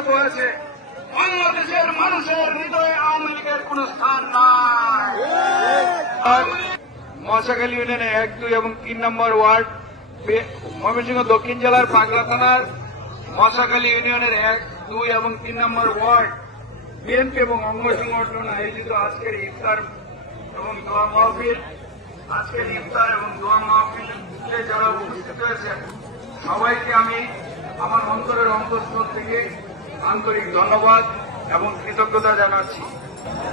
পরিণত হয়েছে। বাংলাদেশের মানুষের হৃদয়ে আওয়ামী লীগের কোন স্থান নাই। মশাখালী ইউনিয়নে 1, 2 এবং 3 নম্বর ওয়ার্ড, ময়মনসিংহ দক্ষিণ জেলার পাগলা থানার মশাখালী ইউনিয়নের 1, 2 এবং 3 নম্বর ওয়ার্ড বিএনপি এবং অঙ্গ সংগঠন আয়োজিত আজকের ইফতার এবং দোয়া মাহফিল, যারা উপস্থিত হয়েছেন সবাইকে আমি আমার অন্তরের অন্তঃস্থল থেকে আন্তরিক ধন্যবাদ এবং কৃতজ্ঞতা জানাচ্ছি।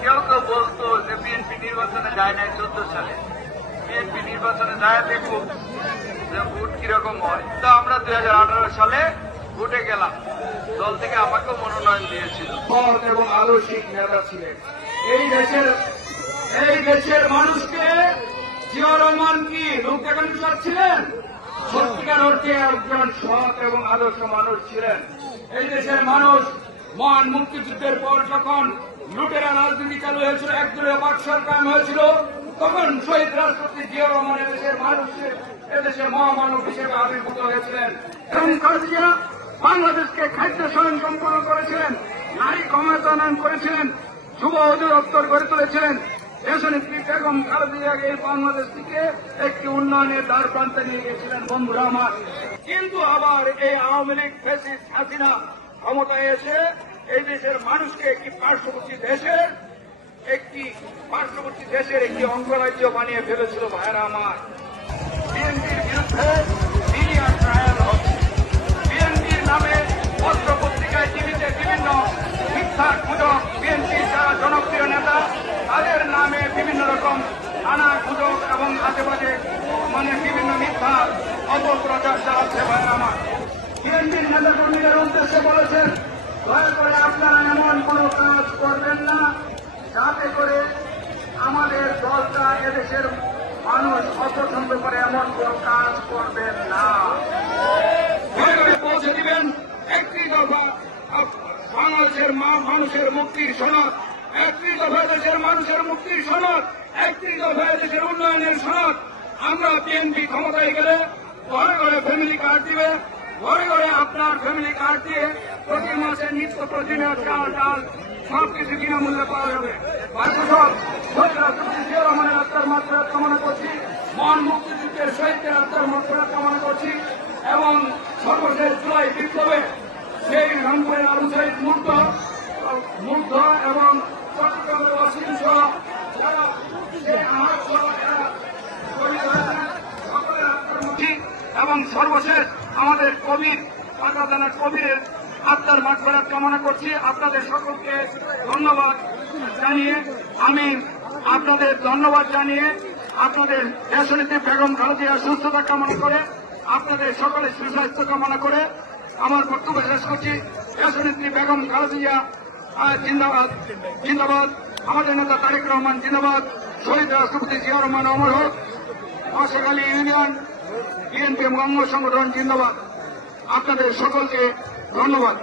কেউ তো বলতো যে বিএনপি নির্বাচনে যায় নাই 14 সালে, বিএনপি নির্বাচনে যায় দেখুক যে ভোট কিরকম হয়। তো আমরা 2018 সালে ভোটে গেলাম, দল থেকে আমাকেও মনোনয়ন দিয়েছিল। সৎ এবং আদর্শিক নেতা ছিলেন। এই দেশের মানুষকে জিয়াউর রহমান কি লোক দেখানো ছিলেন? সত্যিকার অর্থে একজন সৎ এবং আদর্শ মানুষ ছিলেন। এই দেশের মানুষ মহান মুক্তিযুদ্ধের পর যখন লুটেরা রাজনীতি চালু হয়েছিল, একদলীয় বাকশাল কায়েম হয়েছিল, তখন শহীদ রাষ্ট্রপতি জিয়াউর রহমান এদেশের মহামানব হিসেবে আবির্ভূত হয়েছিলেন। এবং খালেদা বাংলাদেশকে খাদ্য স্বয়ংসম্পূর্ণ করেছিলেন, নারী ক্ষমতায়ন করেছিলেন, যুব অধিদপ্তর গড়ে তুলেছিলেন। দেশনেত্রী বেগম খালেদা জিয়া এই বাংলাদেশ থেকে একটি উন্নয়নের দ্বার প্রান্তে নিয়ে গিয়েছিলেন বন্ধুরা আমার। কিন্তু আবার এই আওয়ামী লীগ ফ্যাসিস্ট হাসিনা ক্ষমতায় এসে এই দেশের মানুষকে একটি পার্শ্ববর্তী দেশের একটি অঙ্গরাজ্য বানিয়ে ফেলেছিল। ভাইয়েরা আমার, বিএনপির বিরুদ্ধে মিডিয়া ট্রায়াল হচ্ছে। বিএনপির নামে পত্র পত্রিকায়, টিভিতে বিভিন্ন মিথ্যা গুজব, বিএনপির যারা জনপ্রিয় নেতা তাদের নামে বিভিন্ন রকম নানা গুজব এবং আশেপাশে বিভিন্ন মিথ্যা অপপ্রচার চালাচ্ছে। ভাইয়েরা আমার, বিএনপির নেতাকর্মীদের উদ্দেশ্যে বলেছেন, দয়া করে আপনারা এমন কোন কাজ করবেন না যাতে করে আমাদের দলটা এদেশের মানুষ অপছন্দ করে, এমন কোন কাজ করবেন না। দয়া করে পৌঁছে দিবেন একটি দফা বাংলাদেশের মানুষের মুক্তির সনদ, একটি দফা দেশের মানুষের মুক্তির সনদ, একটি দফা দেশের উন্নয়নের সনদ। আমরা বিএনপি ক্ষমতায় গেলে ঘরে ঘরে ফ্যামিলি কার্ড দিবে, ঘরে ঘরে আপনার ফ্যামিলি কার্ড দিয়ে প্রতি মাসে নিত্য প্রয়োজনীয় চাল ডাল সবকিছু বিনামূল্যে পাওয়া যাবে। রহমানের আত্মার মাত্রা কামনা করছি, মহান মুক্তিযুদ্ধের শহীদদের আত্মার মাত্রা কামনা করছি এবং সর্বশেষ জুলাই বিপ্লবে সেই রংপুরের আবু শহীদ মুগ্ধ এবং চট্টগ্রামের অসীম সহ যারা এবং সর্বশেষ আমাদের কবির পাগলা থানার কবিরের আত্মার মাগফিরাত কামনা করছি। আপনাদের সকলকে ধন্যবাদ জানিয়ে আপনাদের দেশনেত্রী বেগম খালেদা জিয়ার সুস্থতা কামনা করে, আপনাদের সকলের সুস্বাস্থ্য কামনা করে আমার বক্তব্য শেষ করছি। দেশনেত্রী বেগম খালেদা জিয়া জিন্দাবাদ, জিন্দাবাদ। আমাদের নেতা তারেক রহমান জিন্দাবাদ। শহীদ রাষ্ট্রপতি জিয়াউর রহমান অমর হোক। মশাখালী ইউনিয়ন বিএনপি এবং অঙ্গ সংগঠন জিন্দাবাদ। আপনাদের সকলকে ধন্যবাদ।